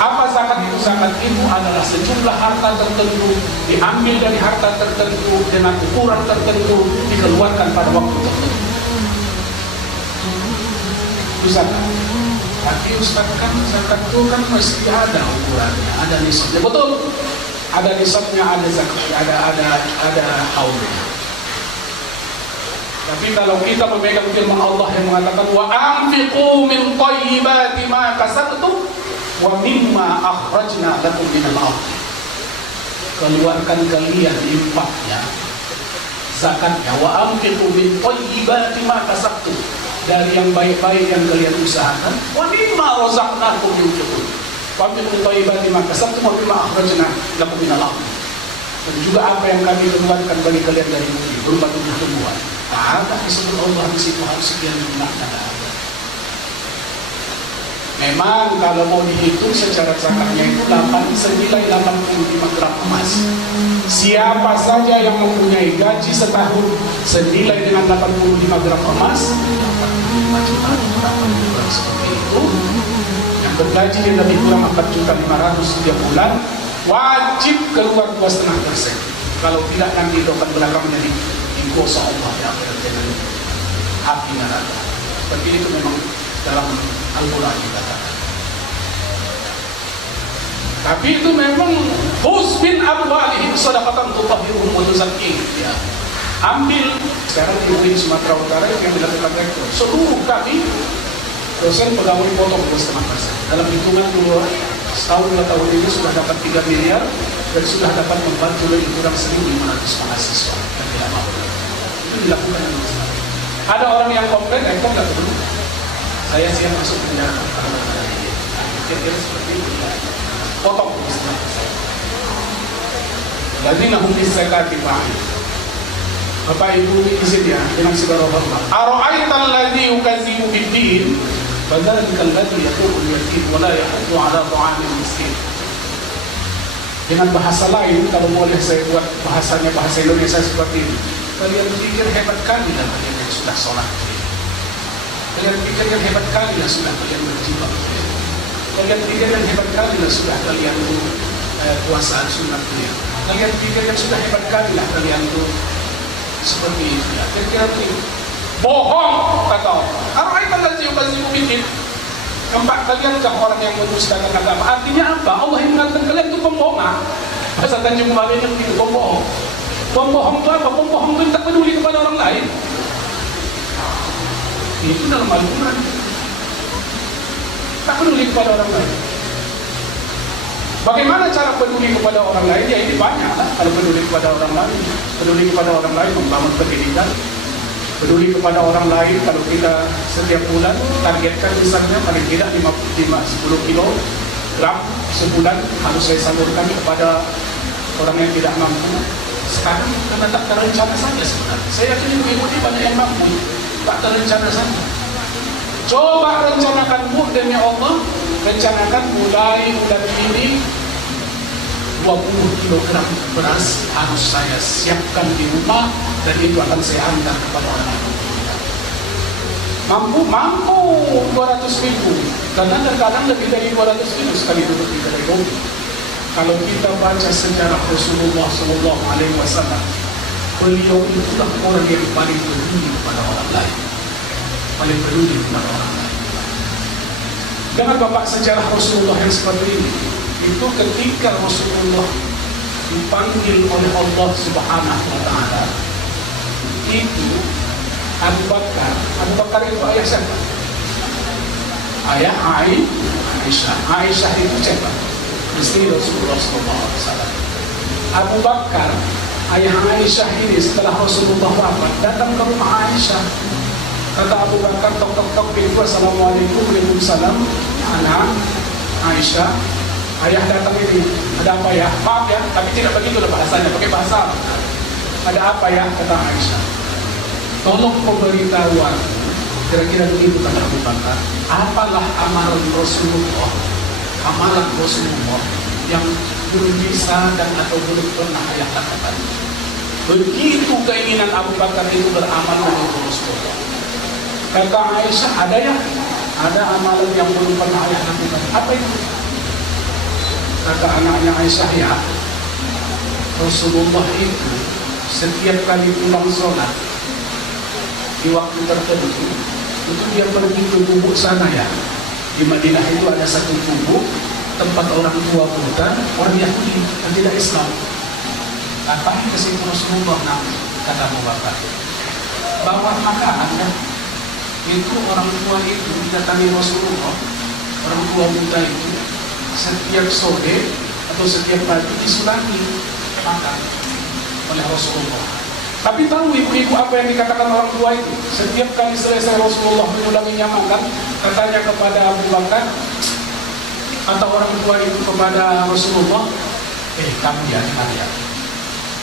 Apa zakat itu? Zakat itu adalah sejumlah harta tertentu, diambil dari harta tertentu dengan ukuran tertentu, dikeluarkan pada waktu tertentu. Itu zakat. Tapi Ustaz, kan zakat itu kan mesti ada ukurannya, ada nisabnya. Betul, ada nisabnya, ada zakatnya, ada haulnya. Tapi kalau kita memegang firman Allah yang mengatakan wa anfiqu min thayyibati ma kasabtum wa mimma akhrajna lakum minal ardh, keluarkan kalian infaknya, zakatnya, wa anfiqu min thayyibati ma kasabtum, dari yang baik-baik yang kalian usahakan, wa mimma razaqnakum yunfiqun, wa anfiqu min thayyibati ma kasabtum wa mimma akhrajna lakum minal ardh, dan juga apa yang kami keluarkan bagi kalian dari bumi berupa tumbuh-tumbuhan. Ada disebut Allah di situ, harus sekian makna. Memang kalau mau dihitung secara zakatnya itu senilai 85 gram emas. Siapa saja yang mempunyai gaji setahun senilai dengan 85 gram emas, 85 juta, seperti itu, yang bergaji yang lebih kurang 4.500.000 setiap bulan, wajib keluar 2,5%. Kalau tidak, nanti itu akan belakang menjadi dikosa Allah ya, dengan api neraka. Seperti itu memang dalam Al-Quran dikatakan. Tapi itu memang khudz min amwalihim shadaqatan tutahhiruhum wa tuzakkihim ya. Ambil sekarang di UIN Sumatera Utara yang dilakukan rektor, seluruh kami dosen pegawai potong 2,5%. Dalam hitungan setahun 2 tahun ini sudah dapat 3 miliar dan sudah dapat membantu lebih kurang 1.500 mahasiswa yang tidak mampu. Itu dilakukan. Ada orang yang komplain, rektor nggak perlu. Saya siap masuk penjara. Kira-kira seperti itu. Potong. Jadi nahum zakati fa'il. Bapak Ibu izin ya, dengan segala hormat. Ara'aital ladzi yukadzibu bid-din, fadzalikal ladzi yaqulu yatim wa la yahuddu 'ala ta'amil miskin. Dengan bahasa lain, kalau boleh saya buat bahasanya bahasa Indonesia seperti ini. Kalian pikir hebat kali lah kalian yang sudah sholat. Kalian pikir yang hebat kali lah sudah kalian berjihad. Kalian pikir yang hebat kali lah sudah kalian puasaan sunat kalian. Kalian pikir yang sudah hebat kali lah kalian tuh seperti itu ya. Kira-kira begitu. Bohong kata Allah. Ara'aital ladzi yukadzibu bid-din. Nampak kalian kah orang yang mendustakan agama? Artinya apa? Allah yang mengatakan kalian itu pembohong. Bahasa Tanjung Balai yang begitu, pembohong. Pembohong itu apa? Pembohong itu tak peduli kepada orang lain. Itu dalam Al-Quran. Tak peduli kepada orang lain. Bagaimana cara peduli kepada orang lain? Ya ini banyak lah. Kalau peduli kepada orang lain, peduli kepada orang lain membangun pendidikan. Peduli kepada orang lain, kalau kita setiap bulan targetkan misalnya paling tidak 10 kilogram sebulan harus saya salurkan kepada orang yang tidak mampu. Sekarang karena tak terencana saja sebenarnya. Saya yakin ibu ini banyak yang mampu, tak terencana saja. Coba rencanakan Bu demi Allah, rencanakan mulai bulan ini 20 kilogram beras harus saya siapkan di rumah dan itu akan saya antar kepada orang yang mampu. Mampu 200.000, karena terkadang lebih dari 200.000 sekali duduk di kedai kopi. Kalau kita baca sejarah Rasulullah SAW, beliau itulah orang yang paling peduli kepada orang lain, paling peduli kepada orang lain. Dengan bapak sejarah Rasulullah yang seperti ini, itu ketika Rasulullah dipanggil oleh Allah Subhanahu wa Ta'ala, itu Abu Bakar itu ayah siapa? Ayah Aisyah. Aisyah itu siapa? Istri Rasulullah SAW. Abu Bakar, ayah Aisyah ini setelah Rasulullah wafat datang ke rumah Aisyah. Kata Abu Bakar, tok pintu, assalamualaikum, waalaikumsalam. Anak Aisyah, ayah datang ini, ada apa ya? Maaf ya, tapi tidak begitu bahasanya, pakai bahasa. Ada apa ya? Kata Aisyah. Tolong pemberitahuan. Kira-kira begitu kata Abu Bakar. Apalah amalan Rasulullah yang belum bisa dan atau belum pernah ayah lakukan. Begitu keinginan Abu Bakar itu beramal dengan Rasulullah. Kata Aisyah, ada ya? ada amalan yang belum pernah ayah lakukan. Apa itu? Kata anaknya Aisyah, ya, Rasulullah itu setiap kali pulang sholat di waktu tertentu itu dia pergi ke gubuk sana, ya. Di Madinah itu ada satu gubuk tempat orang tua kita, orang Yahudi yang tidak Islam. Ngapain ke situ Rasulullah? Nah, kata Abu Bakar, bawa makanan, kan? Itu orang tua itu didatangi Rasulullah, orang tua muda itu setiap sore atau setiap pagi disulami makan oleh Rasulullah. Tapi tahu ibu-ibu apa yang dikatakan orang tua itu? Setiap kali selesai Rasulullah mengulanginya makan, katanya kepada Abu Bakar atau orang tua itu kepada Rasulullah, kamu ya, dengar ya,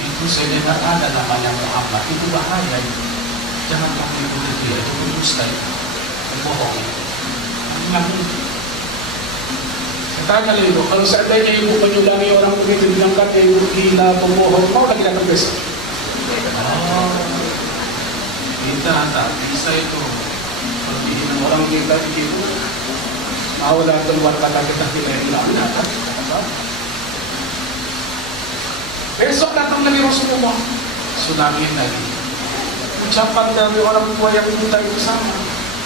itu saya dengar ada namanya Muhammad, itu bahaya itu. Jangan kamu ikuti dia, itu dusta, bohong. Nggak mungkin. Tanya ibu, kalau seandainya ibu menyulangi orang begitu, bilangkan ya ibu gila, pembohong, mau lagi datang besok? Kita tak bisa itu. Kalau dihina orang kita begitu, mau lah keluar kata kita tidak hilang. Besok datang dari Rasulullah, sulangin lagi. Ucapan dari orang tua yang minta itu sama.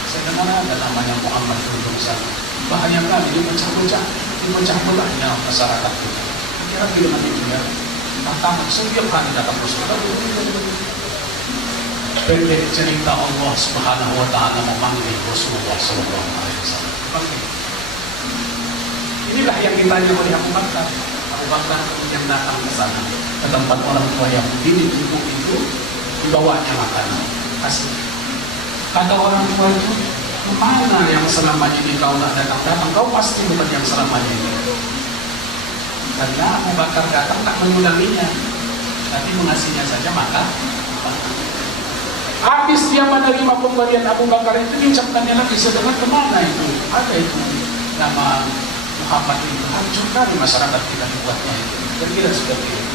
Saya dengar ada namanya Muhammad duduk sana. Bahaya kali dipecah belahnya masyarakat kita. Kira-kira dengan itu ya. Datang setiap hari datang Rasulullah. Pendek cerita Allah Subhanahu Wa Taala memanggil Rasulullah Sallallahu Alaihi Wasallam. Inilah yang ditanya oleh Abu Bakar. Abu Bakar kemudian datang ke sana, ke tempat orang tua yang di tubuh itu, dibawanya makanan. Kasih. Kata orang tua itu, mana yang selama ini kau nak datang-datang? Kau pasti bukan yang selamanya ini. Karena Abu Bakar datang tak mengulanginya, tapi mengasihnya saja maka. Habis dia menerima pemberian Abu Bakar itu, diucapkannya lagi, sedangkan kemana itu? Ada itu nama Muhammad itu, hancurkan masyarakat kita dibuatnya itu. Kira-kira seperti itu.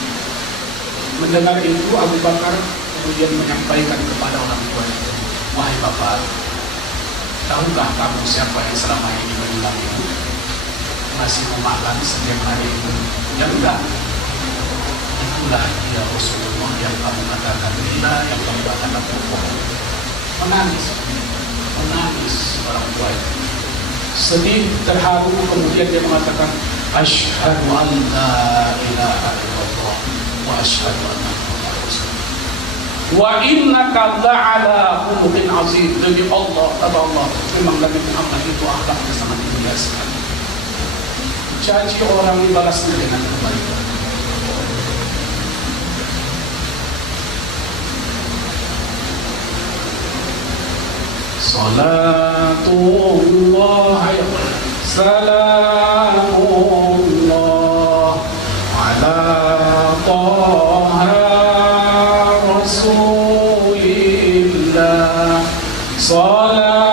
Mendengar itu Abu Bakar kemudian menyampaikan kepada orang tua itu, wahai bapak, tahukah kamu siapa yang selama ini menyulam ibu? Masih memakan setiap hari itu? Ya enggak. Itulah dia Rasulullah yang kamu katakan gila, yang kamu katakan bohong. Menangis orang tua itu. Sedih, terharu, kemudian dia mengatakan, asyhadu an la ilaha illallah wa asyhadu anna Muhammadar Rasulullah. Wa innaka la'ala khuluqin azim. Demi Allah, kata Allah, memang Nabi Muhammad itu akhlaknya sangat mulia sekali. Caci orang dibalasnya dengan kebaikan. Salatullah salamullah ala taha rasulillah. Salatullah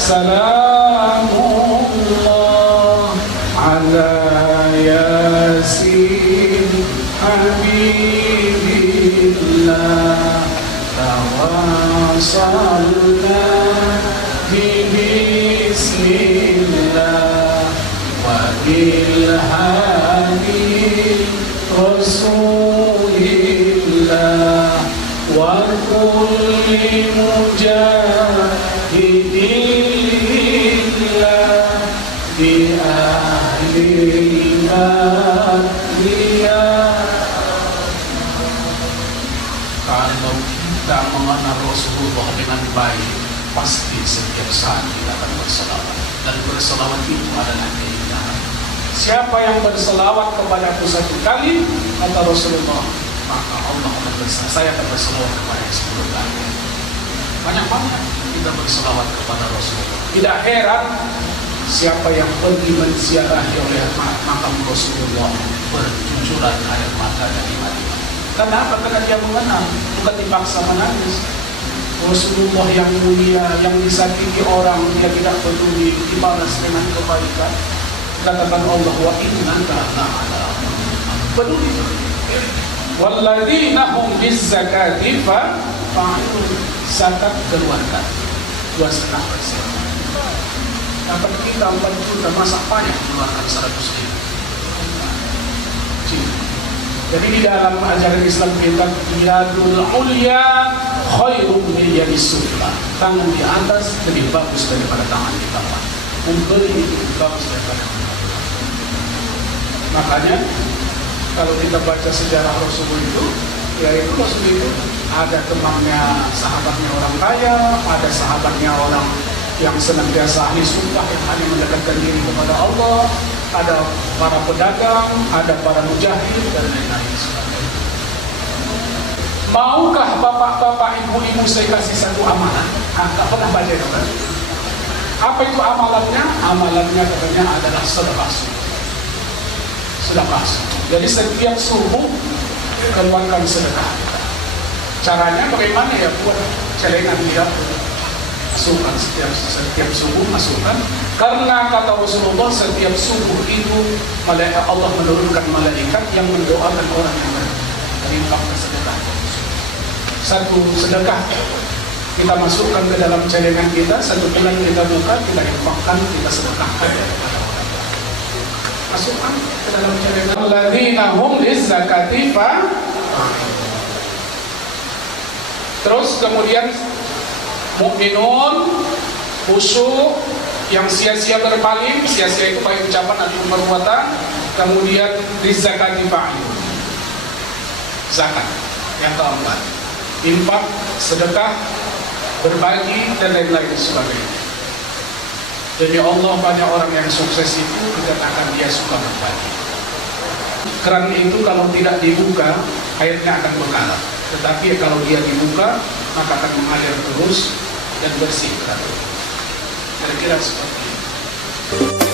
salamullah ala yasin habibillah. Tawasalna bismillah wa bilhadi rasulillah wa kulli mujahidillah bi ahli madiyah. Kalau kita mengenal Rasulullah dengan baik, pasti setiap saat kita akan berselawat. Dan berselawat itu adalah keindahan. Siapa yang berselawat kepadaku satu kali, kata Rasulullah, maka Allah akan berselawat. Saya akan berselawat kepada 10 kali. Banyak-banyak kita berselawat kepada Rasulullah. Tidak heran siapa yang pergi menziarahi oleh makam Rasulullah bercucuran air mata dari Madinah. Kenapa? Karena dia mengenal, bukan dipaksa menangis. Rasulullah yang mulia, yang disakiti orang, dia tidak peduli, dibalas dengan kebaikan. Katakan Allah, wa innaka la'ala peduli. Walladzina hum bizzakati fa'ilun. Zakat keluarkan. 2,5%. Dapat kita 4 juta, masa banyak mengeluarkan 100 ribu. Jadi di dalam ajaran Islam kita, yadul ulya khairum min yadis sufla. Tangan di atas lebih bagus daripada tangan di bawah. Memberi itu lebih bagus daripada memberi. Makanya kalau kita baca sejarah Rasul itu, yaitu Rasul itu ada temannya, sahabatnya orang kaya, ada sahabatnya orang yang senantiasa ahli sumpah yang hanya mendekatkan diri kepada Allah, ada para pedagang, ada para mujahid dan lain-lain sebagainya. Maukah bapak-bapak, ibu-ibu saya kasih satu amalan? Tak pernah baca itu kan? Apa itu amalannya? Amalannya katanya adalah sedekah subuh. Sedekah subuh. Jadi setiap subuh keluarkan sedekah. Caranya bagaimana ya? Buat celengan dia. Masukkan setiap subuh masukkan, karena kata Rasulullah setiap subuh itu malaikat Allah menurunkan malaikat yang mendoakan orang yang berinfak sedekah. Satu sedekah kita masukkan ke dalam celengan kita, 1 bulan kita buka, kita infakkan, kita sedekahkan kepada orang. Masukkan ke dalam celengan. Alladzina hum lizzakati fa. Terus kemudian mukminun khusyuk, yang sia-sia berpaling, sia-sia itu baik ucapan atau perbuatan. Kemudian rizakati fa'il, zakat. Yang keempat, infak, sedekah, berbagi dan lain-lain sebagainya. Jadi Allah, banyak orang yang sukses itu dikatakan dia suka berbagi. Keran itu kalau tidak dibuka, airnya akan berkarat. Tetapi kalau dia dibuka, maka akan mengalir terus dan bersih. Kira-kira seperti itu.